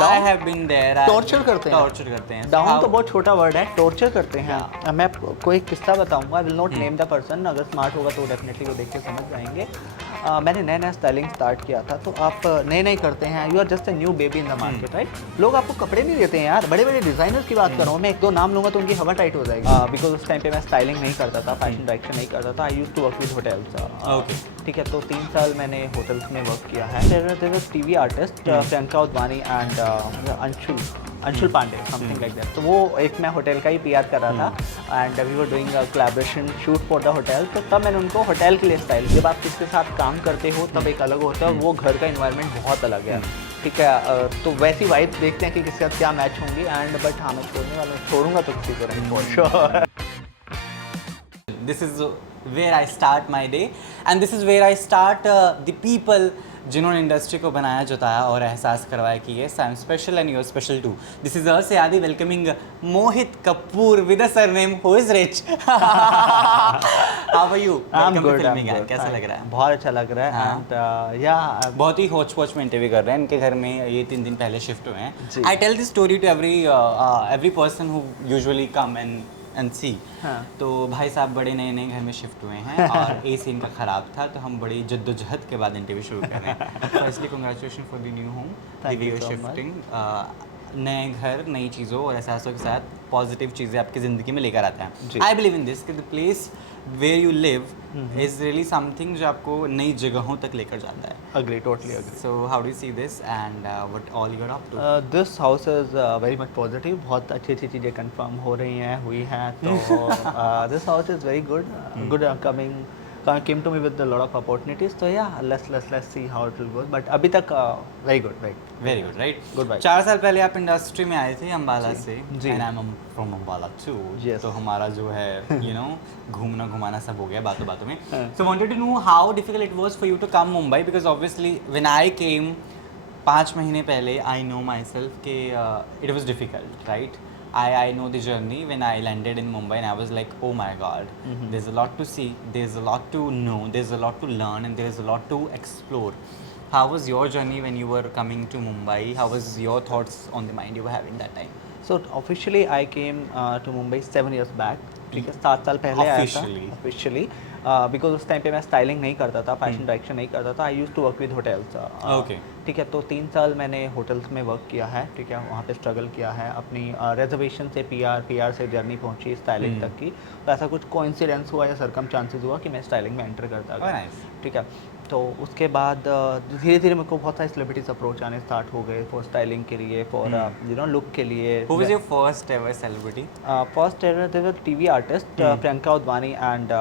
I have been there. Torture करते हैं, torture करते हैं. डाउन तो बहुत छोटा वर्ड है, टॉर्चर करते हैं. मैं आपको एक किस्सा बताऊंगा, I will not name the person, अगर स्मार्ट होगा तो डेफिनेटली वो देख के समझ जाएंगे. मैंने नया नया स्टाइलिंग स्टार्ट किया था, तो आप नए नए करते हैं, you are just a new baby in the market, right. लोग आपको कपड़े नहीं देते हैं यार, बड़े बड़े डिज़ाइनर्स की बात कर रहा हूँ मैं, एक दो नाम लूँगा तो उनकी हवा टाइट हो जाएगी. बिकॉज उस टाइम पे मैं स्टाइलिंग नहीं करता था, फैशन डायरेक्शन नहीं करता था. I use to work with hotels. Okay, ठीक है, तो 3 साल मैंने होटल्स में वर्क किया है. There was TV artist Priyanka Udwani and Anshul Pandey, something like that. तो वो एक मैं होटल का ही पीआर कर रहा था and we were doing a collaboration shoot for the hotel. तो तब मैंने उनको होटल के लिए स्टाइल, जब आप किसके साथ काम करते हो तब एक अलग होता है, वो घर का इन्वायरमेंट बहुत अलग है. ठीक है, तो वैसी वाइब देखते हैं कि किसके साथ क्या मैच होंगी. एंड बट हाँ, मैं छोड़ने वाला हूँ, छोड़ूंगा तो किसी को नहीं, for sure. this is where I start my day and this is where I start the people जिन्होंने इंडस्ट्री को बनाया, जोताया और एहसास करवाया कि yes, I am special and you are special too. This is us Yadi welcoming Mohit Kapoor with a surname who is rich. How are you? I'm Welcome to good. filming यार, कैसा लग रहा है? बहुत अच्छा लग रहा है. एंड या बहुत ही होच पोच में इंटरव्यू कर रहे हैं. इनके घर में ये 3 दिन पहले शिफ्ट हुए हैं. I tell this story to every person who usually come and see. तो भाई साहब बड़े नए नए घर में शिफ्ट हुए हैं और एसी इनका ख़राब था, तो हम बड़ी जद्दोजहद के बाद इंटरव्यू शुरू कर रहे हैं. Firstly congratulation for the new home, the way shifting. नए घर, नई चीज़ों और एहसासों के साथ पॉजिटिव चीज़ें आपकी ज़िंदगी में लेकर आते हैं. आई बिलीव इन दिस कि the place where you live is really something जो आपको नई जगहों तक लेकर जाता है. Agree, totally agree. So how do you see this and what all you are up to? This house is very much positive. बहुत अच्छी अच्छी चीज़ें कंफर्म हो रही हैं, हुई हैं. तो this house is very good coming, came to me with a lot of opportunities. So yeah, let's see how it will go. But अभी तक very good, very good, right? Good vibe. 4 साल पहले आप इंडस्ट्री में आए थे अम्बाला से. जी. And I'm from Ambala too. Yes. तो हमारा जो है you know घूमना घुमाना सब हो गया बातों बातों में. So wanted to know how difficult it was for you to come Mumbai, because obviously when I came 5 महीने पहले, I know myself कि it was difficult, right? I know the journey. When I landed in Mumbai and I was like, oh my god, there's a lot to see, there's a lot to know, there's a lot to learn and there's a lot to explore. How was your journey when you were coming to Mumbai? How was your thoughts on the mind you were having that time? So officially I came to Mumbai 7 years back. ठीक है, 7 साल पहले आया था officially. Because उस time पे मैं styling नहीं करता था, फैशन डायरेक्शन नहीं करता था. I use to work with hotels. Okay, ठीक है, तो 3 साल मैंने होटल्स में वर्क किया है. ठीक है, वहाँ पे स्ट्रगल किया है. अपनी रिजर्वेशन से पीआर से जर्नी पहुँची स्टाइलिंग तक की. तो ऐसा कुछ कोइंसिडेंस हुआ या सरकमस्टांसेस हुआ कि मैं स्टाइलिंग में एंटर करता गया. ठीक है, तो उसके बाद धीरे धीरे मेरे को बहुत सारे सेलिब्रिटीज अप्रोच आने स्टार्ट हो गए फॉर स्टाइलिंग के लिए, फॉर यू नो लुक के लिए. Who was your first ever celebrity? First there was TV artist Priyanka Udwani and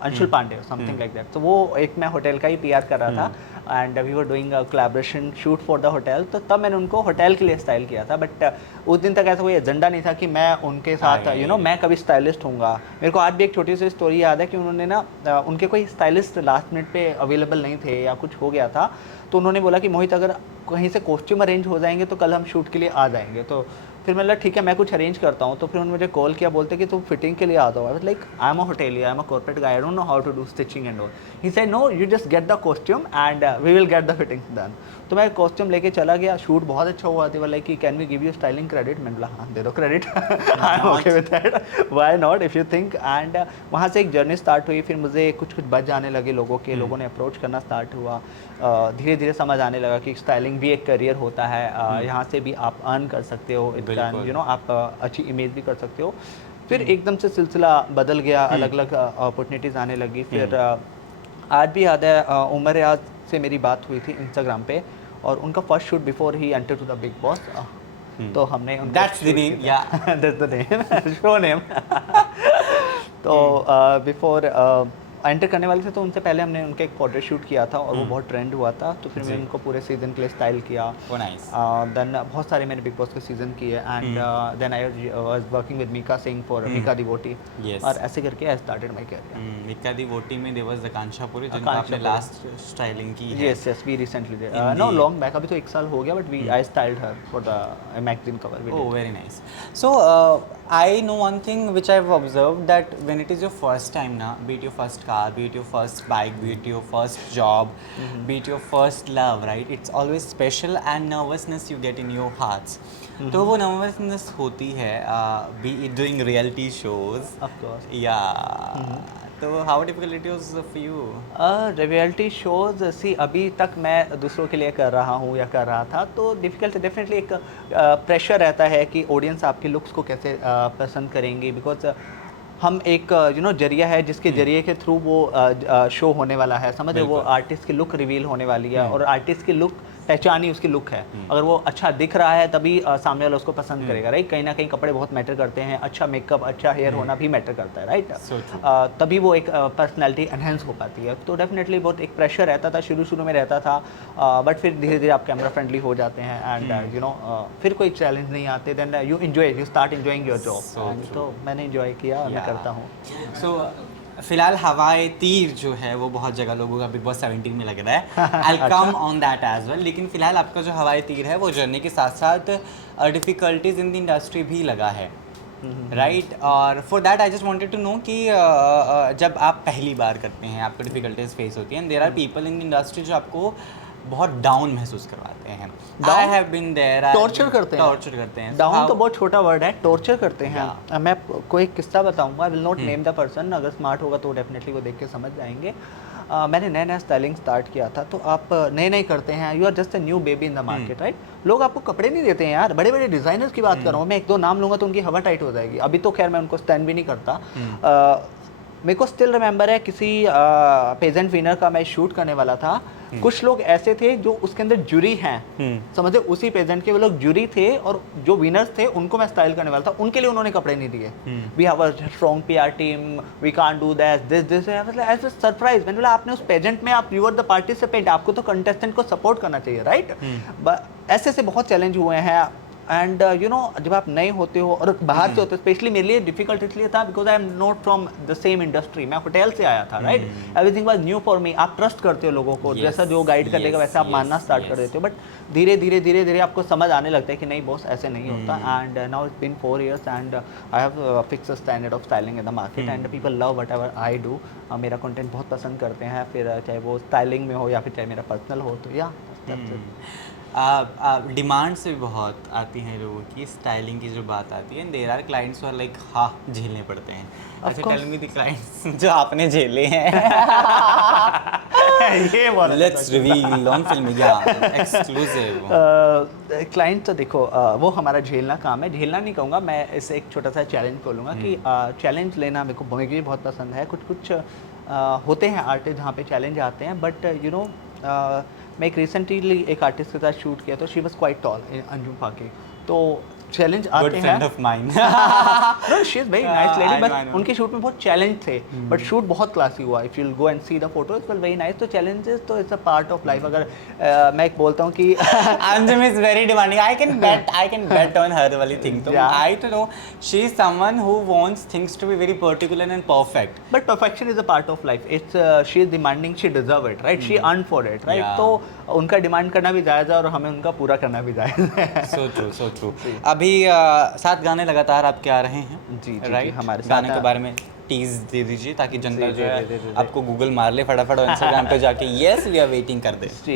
Anshul Pandey, something like that. तो वो एक मैं होटल का ही पीआर कर रहा था and we were doing a collaboration shoot for the hotel. तो तब मैंने उनको होटल के लिए स्टाइल किया था. बट उस दिन तक ऐसा कोई एजेंडा नहीं था कि मैं उनके साथ यू नो मैं कभी स्टाइलिस्ट होऊंगा. मेरे को आज भी एक छोटी सी स्टोरी याद है कि उन्होंने ना उनके कोई स्टाइलिस्ट लास्ट मिनट पे अवेलेबल नहीं थे या कुछ हो गया था. तो उन्होंने बोला कि मोहित अगर कहीं से कॉस्ट्यूम अरेंज हो जाएंगे तो कल हम शूट के लिए आ जाएंगे. तो फिर मैं ठीक है, मैं कुछ अरेंज करता हूँ. तो फिर उन्होंने मुझे कॉल किया, बोलते कि तुम फिटिंग के लिए आ जाओ. I was like I am a hotelier, I am a corporate guy, I don't know how to do stitching and all. He said no, you just get the costume and we will get the fitting done. तो मैं costume लेके चला गया. Shoot बहुत अच्छा हुआ. थी like कि can we give you styling credit. मैंने बोला हाँ दे दो credit, I am okay with that, why not if you think. And वहाँ से एक जर्नी स्टार्ट हुई. फिर मुझे कुछ बच जाने लगे लोगों के, लोगों ने अप्रोच करना स्टार्ट हुआ. धीरे धीरे समझ आने लगा कि स्टाइलिंग भी एक करियर होता है. यहाँ से भी आप अर्न कर सकते हो, यू नो आप अच्छी इमेज भी कर सकते हो. फिर एकदम से सिलसिला बदल गया, अलग अलग अपॉर्चुनिटीज़ आने लगी. फिर आज भी याद है उमर रियाज से मेरी बात हुई थी इंस्टाग्राम पे, और उनका first shoot before he enter to the Bigg Boss. तो हमने दैट्स द नेम, या that's the name, show name. तो बिफोर एंटर करने वाले थे, तो उनसे पहले हमने उनका एक पोर्ट्रेट शूट किया था और वो बहुत ट्रेंड हुआ था. तो फिर मैंने उनको पूरे सीजन के लिए स्टाइल किया. देन बहुत सारे मैंने बिग बॉस के सीजन किए. And then I was working with Mika Singh for Mika Divohti. और ऐसे करके I started my career. Mika Divohti में देयर वाज आकांक्षापुरी जिनका आपने लास्ट स्टाइलिंग की है. Yes we recently did, no long back, अभी तो 1 साल हो गया, but we I styled her for the magazine cover. Oh very nice. So I know one thing which I've observed, that when it is your first time na, be it your first car, be it your first bike, be it your first job, be it your first love, right? It's always special and nervousness you get in your hearts. तो वो nervousness होती है, be it doing reality shows. Of course. Yeah. तो how difficult it was for you? Reality shows सी अभी तक मैं दूसरों के लिए कर रहा हूँ या कर रहा था, तो डिफ़िकल्ट डेफिनेटली एक प्रेशर रहता है कि ऑडियंस आपके लुक्स को कैसे पसंद करेंगी, बिकॉज हम एक जरिया है जिसके जरिए के थ्रू वो शो होने वाला है, समझ रहे हो? वो आर्टिस्ट की लुक रिवील होने वाली है, और आर्टिस्ट की लुक पहचान ही उसकी लुक है। अगर वो अच्छा दिख रहा है तभी सामने वाला उसको पसंद करेगा, राइट? कहीं ना कहीं कपड़े बहुत मैटर करते हैं, अच्छा मेकअप, अच्छा हेयर होना भी मैटर करता है, राइट? तभी वो एक पर्सनैलिटी एनहेंस हो पाती है। तो डेफिनेटली बहुत एक प्रेशर रहता था, शुरू में रहता था, बट फिर धीरे धीरे आप कैमरा फ्रेंडली हो जाते हैं, एंड फिर कोई चैलेंज नहीं आते, then you start enjoying your job. तो मैंने एंजॉय किया, मैं करता हूँ। So, फिलहाल हवाए तीर जो है वो बहुत जगह लोगों का बिग बॉस 17 में लग रहा है। I come on that as well. लेकिन फिलहाल आपका जो हवाई तीर है वो जर्नी के साथ साथ डिफ़िकल्टीज इन द इंडस्ट्री भी लगा है, राइट? और for that I just wanted to know कि जब आप पहली बार करते हैं, आपको डिफ़िकल्टीज फेस होती हैं, there are people in the industry जो आपको बहुत डाउन महसूस करवाते हैं। I have been there. Torture करते हैं। डाउन तो बहुत छोटा वर्ड है, टॉर्चर करते हैं। मैं आपको एक किस्सा बताऊंगा, I will not name the person, अगर स्मार्ट होगा तो डेफिनेटली वो देख के समझ जाएंगे। मैंने नया स्टाइलिंग स्टार्ट किया था, तो आप नए करते हैं, you are just a new baby in the market, right? लोग आपको कपड़े नहीं देते हैं यार, बड़े बड़े डिज़ाइनर्स की बात कर रहा हूँ मैं, एक दो नाम लूँगा तो उनकी हवा टाइट हो जाएगी। अभी तो खैर मैं उनको स्टैंड भी नहीं करता। मेरे को स्टिल रिमेंबर है, किसी पेजेंट विनर का मैं शूट करने वाला था। कुछ लोग ऐसे थे जो उसके अंदर जूरी हैं, समझे? उसी पेजेंट के वो लोग जूरी थे, और जो विनर्स थे उनको मैं स्टाइल करने वाला था, उनके लिए उन्होंने कपड़े नहीं दिए। We have a strong PR team, we can't do this मतलब एज अ सरप्राइज। मैंने बोला आपने उस पेजेंट में, आप यू आर द पार्टिसिपेंट, आपको तो कंटेस्टेंट को सपोर्ट करना चाहिए, राइट? ऐसे बहुत चैलेंज हुए हैं। एंड जब आप नए होते हो और बाहर से होते हो, स्पेशली मेरे लिए डिफिकल्ट इसलिए था because I am not from the same industry. मैं होटल से आया था, right? Everything was new for me. आप ट्रस्ट करते हो लोगों को, जैसा जो गाइड कर लेगा वैसा आप मानना स्टार्ट कर देते हो, बट धीरे धीरे आपको समझ आने लगता है कि नहीं बॉस, ऐसे नहीं होता। And now it's been 4 years and I have fixed standard of styling in the market, and people love whatever I do. मेरा कंटेंट बहुत पसंद करते हैं, फिर चाहे वो स्टाइलिंग में हो या फिर चाहे मेरा पर्सनल हो, तो या डिमांड्स भी बहुत आती हैं लोगों की, स्टाइलिंग की जो बात आती है, देयर आर क्लाइंट्स और लाइक हाँ झेलने पड़ते हैं। अच्छा, टेल मी द क्लाइंट्स जो आपने झेले हैं। ये बोला, लेट्स रिवील ऑन फिल्म, या एक्सक्लूसिव। क्लाइंट तो देखो, वो हमारा झेलना काम है, झेलना नहीं कहूँगा मैं, इसे एक छोटा सा चैलेंज बोलूँगा कि चैलेंज लेना मेरे को भी बहुत पसंद है। कुछ होते हैं आर्टिस्ट जहाँ पे चैलेंज आते हैं, बट मैं एक रिसेंटली एक आर्टिस्ट के साथ शूट किया, तो she was quite tall, Anjum फाके। तो चैलेंज आते हैं, friend of mine. No she is very nice lady, but उनके शूट में बहुत चैलेंज थे, बट शूट बहुत क्लासी हुआ। If you will go and see the photos, it was very nice. तो चैलेंजेस तो it's a part of life. अगर मैं एक बोलता हूँ कि Anjum is very demanding, I can bet on हर वाली थिंग। तो I too know she is someone who wants things to be very particular and perfect, but perfection is a part of life. It's she is demanding, she deserve it, right? She earn for it, right? तो उनका demand करना भी जायज़ है और हमें उनका पूरा करना भी जायज़ है। So true. अभी 7 गाने लगातार आपके आ रहे हैं, जी, राइट? हमारे गाने के बारे में टीज दे दीजिए ताकि जनता जो है आपको गूगल मार ले फटाफट और इंस्टाग्राम पे जाके यस वी आर वेटिंग कर दे। जी,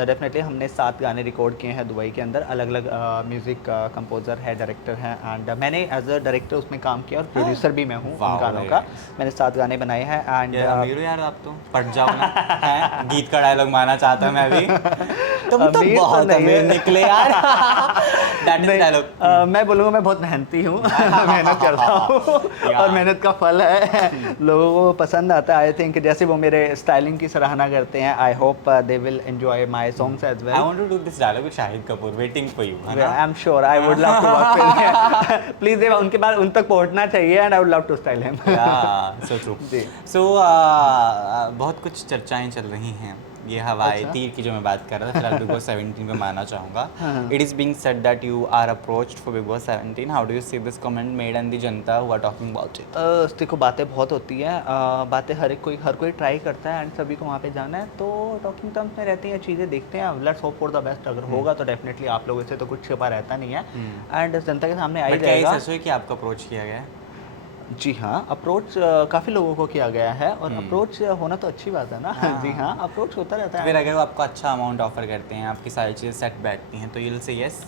डेफिनेटली हमने 7 गाने रिकॉर्ड किए हैं दुबई के अंदर। अलग अलग म्यूज़िक कंपोजर है, डायरेक्टर हैं, एंड मैंने एज अ डायरेक्टर उसमें काम किया और प्रोड्यूसर भी मैं हूँ उन गानों का। मैंने 7 गाने बनाए हैं। एंड यार आप तो पट जाओ ना, हैं? गीत का डायलॉग मारना चाहता मैं भी। तुम तो बहुत अमीर निकले यार। That is dialogue. मैं बोलूँगा मैं बहुत मेहनती हूँ, मेहनत करता हूँ और मेहनत का फल है, लोगों को पसंद आता है। आई थिंक जैसे वो मेरे स्टाइलिंग की सराहना करते हैं, I hope they will enjoy my songs as well. I want to do this dialogue with Shahid Kapoor, waiting for you. I am sure I would love to work with him. Please Dev उनके बाद उन तक पहुंचना चाहिए, and I would love to style him. So true. So बहुत कुछ चर्चाएं चल रही हैं ये हवाई तीर की जो मैं बात कर रहा था, फिलहाल बिग बॉस 17 पे मानना चाहूँगा. It is being said that you are approached for Bigg Boss 17. How do you see this comment made and the जनता who are talking about it? देखो बातें बहुत होती हैं, बातें हर कोई ट्राई करता है एंड सभी को वहाँ पे जाना है, तो टॉकिंग टर्म्स में रहती हैं चीज़ें, देखते हैं. Let's hope for the best. अगर होगा तो डेफिनेटली आप लोगों से तो कुछ छिपा रहता नहीं है एंड जनता के सामने आ ही जाएगा. सच है कि आपको अप्रोच किया गया है? जी हाँ, अप्रोच काफ़ी लोगों को किया गया है और अप्रोच होना तो अच्छी बात है ना. जी हाँ, अप्रोच होता रहता है. फिर अगर वो आपको अच्छा अमाउंट ऑफर करते हैं, आपकी सारी चीज़ें सेट बैठती हैं, तो you will say yes?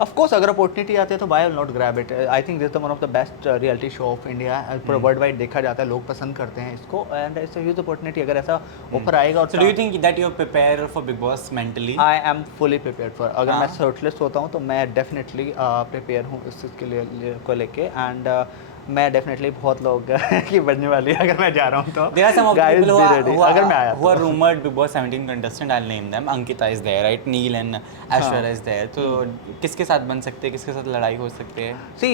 Of course अगर अपॉर्चुनिटी आती है तो why will not grab it. I think this is one of the best reality show of India. पूरा वर्ल्ड वाइड देखा जाता है, लोग पसंद करते हैं इसको and it's a huge opportunity. अगर ऐसा ऑफर आएगा. So do you think that you are prepare for Bigg Boss mentally? I am fully prepared for. अगर मैं शॉर्टलिस्ट होता हूँ तो मैं डेफिनेटली प्रिपेयर हूँ इस चीज़ के लिए को लेके एंड मैं डेफिनेटली बहुत लोग की बनने वाली है अगर मैं जा रहा हूँ तो. There are some of the people अगर मैं आया who are rumored Big Boss 17 contestant. I'll name them. Ankita is there, right? Neil and Aishwarya is there. तो किसके साथ बन सकते हैं, किसके साथ लड़ाई हो सकती है? सी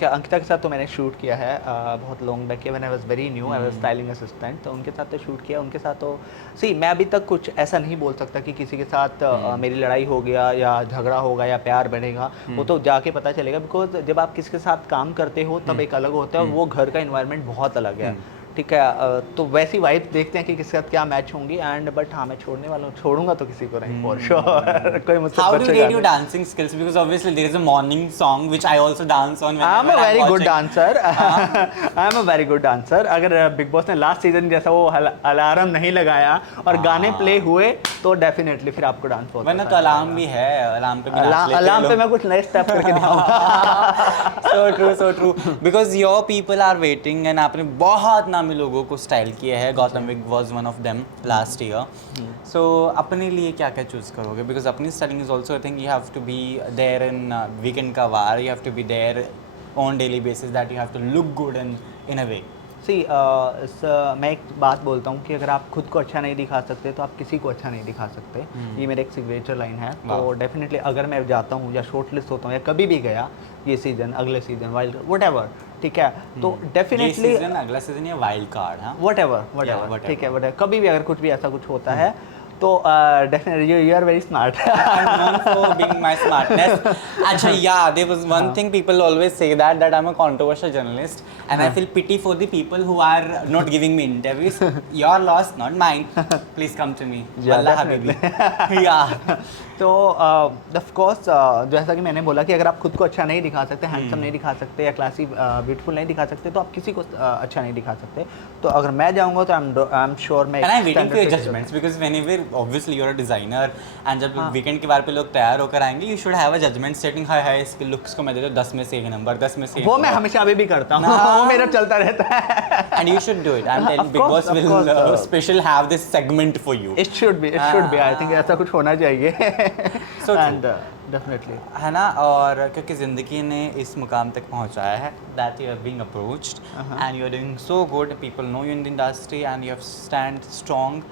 क्या अंकिता के साथ तो मैंने शूट किया है बहुत long back. When I was very new, I was styling assistant, तो उनके साथ तो शूट किया. उनके साथ तो सी मैं अभी तक कुछ ऐसा नहीं बोल सकता कि किसी के साथ मेरी लड़ाई हो गया या झगड़ा होगा या प्यार बढ़ेगा. वो तो जाके पता चलेगा, बिकॉज जब आप किसी के साथ काम करते हो तब एक अलग होता है, वो घर का इन्वायरमेंट बहुत अलग है. ठीक है, तो वैसी वाइब देखते हैं कि किसके साथ क्या मैच होंगी एंड बट हाँ मैं छोड़ने वाला हूँ, छोड़ूंगा तो किसी को नहीं फॉर श्योर. कोई मुझसे How do you rate your dancing skills? Because obviously there is a morning song which I also dance on. I am a very good dancer. I am a very good dancer. अगर big boss ने last season जैसा वो alarm नहीं लगाया और गाने play हुए तो डेफिनेटली फिर आपको डांस बहुत. वरना तो अलार्म भी है, अलार्म पे भी नाच लेते हैं. अलार्म पे मैं कुछ नए स्टेप करके दिखाऊंगा. so true. Because your people are waiting and आपने बहुत नामी लोगों को स्टाइल किया है. Gautam Vig was one of them last year. So अपने लिए क्या क्या चूज करोगे? बिकॉज अपनी styling is also I think you have to be there in weekend का वार. You have to be there on daily basis that you have to look good in a way. See मैं एक बात बोलता हूँ कि अगर आप खुद को अच्छा नहीं दिखा सकते तो आप किसी को अच्छा नहीं दिखा सकते. ये मेरे एक सिग्नेचर लाइन है. तो डेफिनेटली अगर मैं जाता हूँ या शॉर्ट लिस्ट होता हूँ या कभी भी गया ये सीजन, अगले सीजन, वाइल्ड व्हाटएवर, ठीक है, तो डेफिनेटली अगला सीजन या वाइल्ड कार्ड, हाँ व्हाटएवर, ठीक है, व्हाटएवर, कभी भी अगर कुछ भी ऐसा कुछ होता है तो definitely you are very smart. I'm known for being my smartness. Actually, yeah, there was one thing people always say that I'm a controversial journalist, and I feel pity for the people who are not giving me interviews. Your loss, not mine. Please come to me. Wallah habibi. Yeah. तो of course जैसा कि मैंने बोला कि अगर आप खुद को अच्छा नहीं दिखा सकते, हैंडसम नहीं दिखा सकते या क्लासी ब्यूटीफुल नहीं दिखा सकते तो आप किसी को अच्छा नहीं दिखा सकते. तो अगर मैं जाऊंगा तो आई एम श्योर मैं. And I'm waiting for your judgments because whenever obviously you're a designer and जब वीकेंड के बार पे लोग तैयार होकर आएंगे, you should have a judgment setting. हाय इसके लुक्स को मैं देता हूँ 10 में से 1 नंबर, 10 में से 1. वो मैं हमेशा अभी भी करता हूँ. वो मेरा चलता रहता है. And you should do it. I'm telling Big Boss will special have this segment for you. It should be. I think ऐसा कुछ होना चाहिए. So and definitely है ना. और क्योंकि ज़िंदगी ने इस मुकाम तक पहुंचाया है that you are being approached and you are doing so good. People know you in the industry and you have stand strong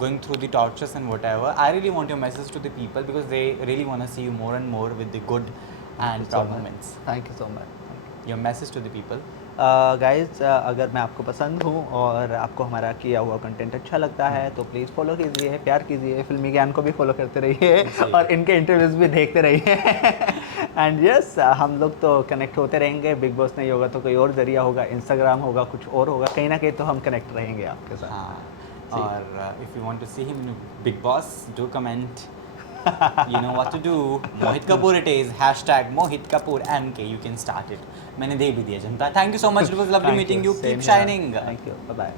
going through the tortures and whatever. I really want your message to the people because they really want to see you more and more with the good and proud moments. Thank you so much. Your message to the people. Guys अगर मैं आपको पसंद हूँ और आपको हमारा किया हुआ कंटेंट अच्छा लगता है तो प्लीज़ फॉलो कीजिए, प्यार कीजिए, फिल्मी ज्ञान को भी फॉलो करते रहिए और इनके इंटरव्यूज़ भी देखते रहिए. एंड यस हम लोग तो कनेक्ट होते रहेंगे. बिग बॉस नहीं होगा तो कोई और ज़रिया होगा, इंस्टाग्राम होगा, कुछ और होगा, कहीं ना कहीं तो हम कनेक्ट रहेंगे आपके साथ. हाँ. और if you want to see him Bigg Boss do comment. You know what to do. Mohit Kapoor it is. Hashtag Mohit Kapoor MK. You can start it. मैंने दे भी दिया जनता. Thank you so much. It was lovely meeting you. Keep shining. Thank you. Bye bye.